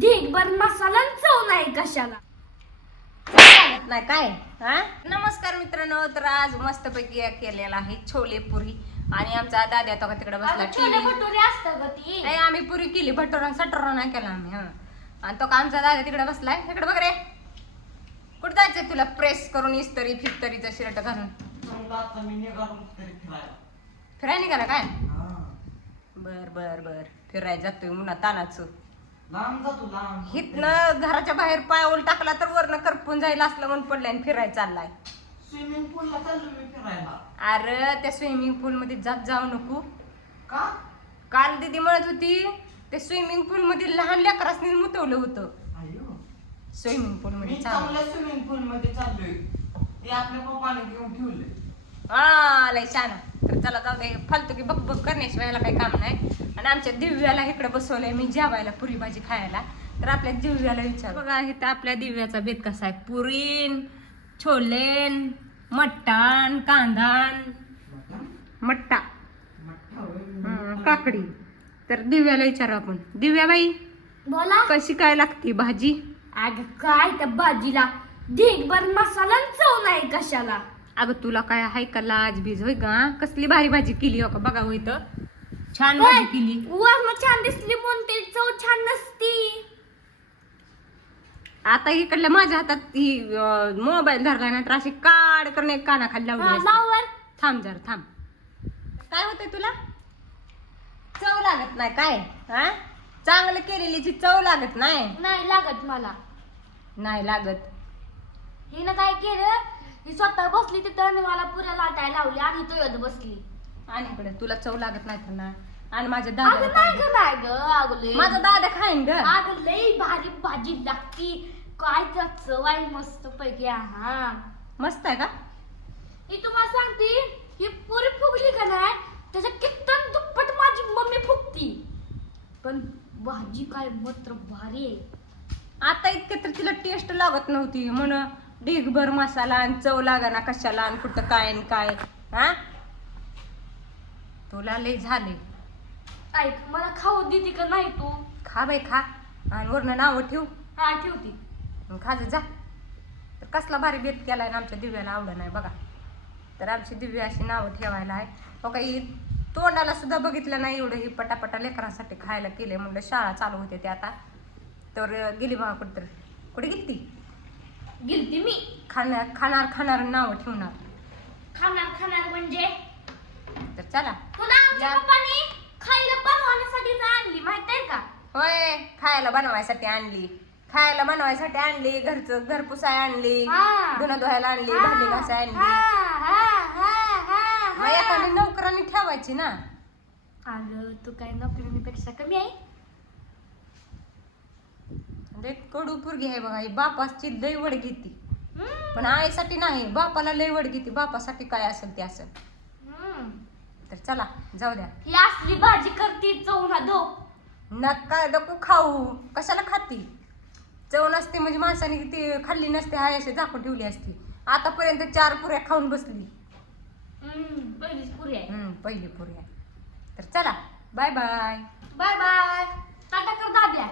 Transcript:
ढीगभर मसाला आणि चव नाही कशाला. नाही काय हा. नमस्कार मित्रांनो, तर आज मस्तपैकी केलेला आहे छोले पुरी आणि आमचा दादा तो का तिकडे बसला अगं, छोले भटुरे असतं ग ती. नाही आम्ही पुरी केली, भटोरा सटोरा नाही केला आम्ही. हा आणि तो का आमचा दादा तिकडे बसलाय. तिकडे बघ रे, कुठं जायचंय तुला प्रेस करून इस्तरी फिस्तरीचा शर्ट घालून फिरायला निघाला काय? बर बर बर फिरायला जातोय मुन्हा तानाचं. हितनं घराच्या बाहेर पाऊल टाकला तर वरनं करपून जायला असलं म्हणून पडलंय आणि फिरायला चाललाय. स्विमिंग पूलला चाललो मी फिरायला. अरे त्या स्विमिंग पूल मध्ये जाऊ नको. का? काल दीदी म्हणत होती ते स्विमिंग पूल मध्ये लहान लेकरांनी मुतवलं होतं. अयो, स्विमिंग पूल मी मध्ये चांगल्या स्विमिंग पूल मध्ये चाललोय. ते आपल्या पप्पाने घेऊन ठेवले. लय छान. तर चला जाऊ दे, फालतू की बघ बघ करण्याशिवाय याला काही काम नाही. आणि आमच्या दिव्याला इकडे बसवलंय मी जेवायला पुरी भाजी खायला. तर आपल्या दिव्याला विचार बघा, इथं आपल्या दिव्याचा बेत कसा आहे. पुरीन, छोलेन, मटण, कांदान, मट्टा, काकडी. तर दिव्याला विचारू आपण. दिव्याबाई, बोला. कशी काय लागते भाजी? अगं काय त्या भाजीला ढीगभर मसाला आणि चव नाही कशाला. अगं तुला काय आहे का लाज बीज होय का? कसली भारी भाजी केली हो का, बघा हो इथं छान भाजी केली. वरण छान दिसली म्हणून ते चव छान नसती. आता इकडल्या माझ्या हातात ही मोबाईल धरला ना तर अशी काड करणे कानाखाली लावली असते. लावर थांब जरा थांब. काय होतंय तुला? चव लागत नाही काय? हा, चांगलं केलेलीची चव लागत नाही. नाही लागत मला. नाही लागत. हिनं काय केलं, ही स्वतः बसली तिथं आणि मला पुऱ्या लाटायला लावली आणि तो येत बसली. आणि इकडे तुला चव लागत नाही तर ना. आणि माझ्या अगं नाही दादा, ग नाही ग अगले. माझा दादा खाईन ग. अगं लई भारी भाजी लागती. काय त्या चव आहे मस्त पैकी. हा मस्त आहे का? ही तुम्हाला सांगते, ही पुरी फुगली का नाही त्याच्या कित्तन दुप्पट माझी मम्मी फुगती. पण भाजी काय मात्र भारी आहे. आता इतकं तर तिला टेस्ट लागत नव्हती म्हणून ढीगभर मसाला आणि चव लागाना कशाला आणि कुठं काय आणि काय. हा, तुला लय झाले. ऐक, मला खाऊ देते का नाही तू? खा बाई खा. आणि वरनं नावं ठेवू. हा ठेवती. मग खा जा. तर कसला भारी बेत केलाय ना आमच्या दिव्याला आवडत नाही बघा. तर आमची दिव्या अशी नावं ठेवायला आहे हो काही. तोंडाला सुद्धा बघितलं नाही एवढं ही पटापटा लेकरांसाठी खायला केले. म्हणलं शाळा चालू होते ते आता. तर गेली बघा कुठं. कुठे गेली ती? गिलती मी. खाणार खाणार खाणार नावं ठेवणार. खाणार खाणार म्हणजे तर चला. तुला आमच्या या. पप्पानी खायला बनवण्यासाठी आणली माहित आहे का? होय, खायला बनवायसाठी आणली. खायला बनवायसाठी आणली. घरचं घर पुसाय आणली. हा. धुणं धुवायला आणली. हा. भांडी घासाय आणली. मग एखादी नोकरांनी ठेवायची ना. अगं तू काय नोकरीपेक्षा कमी आहे? लय कडू पोरगी आहे बघा ही. बापाची लय वड घेती पण आईसाठी नाही. बापाला लय वड घेती. बापासाठी काय असेल ते असेल. तर चला जाऊ द्या. ही असली भाजी करती चव ना दो. नका नको खाऊ. कशाला खाती? चव नसते म्हणजे माणसाने ती खाल्ली नसते. हाय अशी झाकून ठेवली असती. आतापर्यंत 4 पुऱ्या खाऊन बसली. पहिलीच पुरी आहे. पहिली पुरी आहे. तर चला bye bye. Bye bye. Tata कर दाद्या.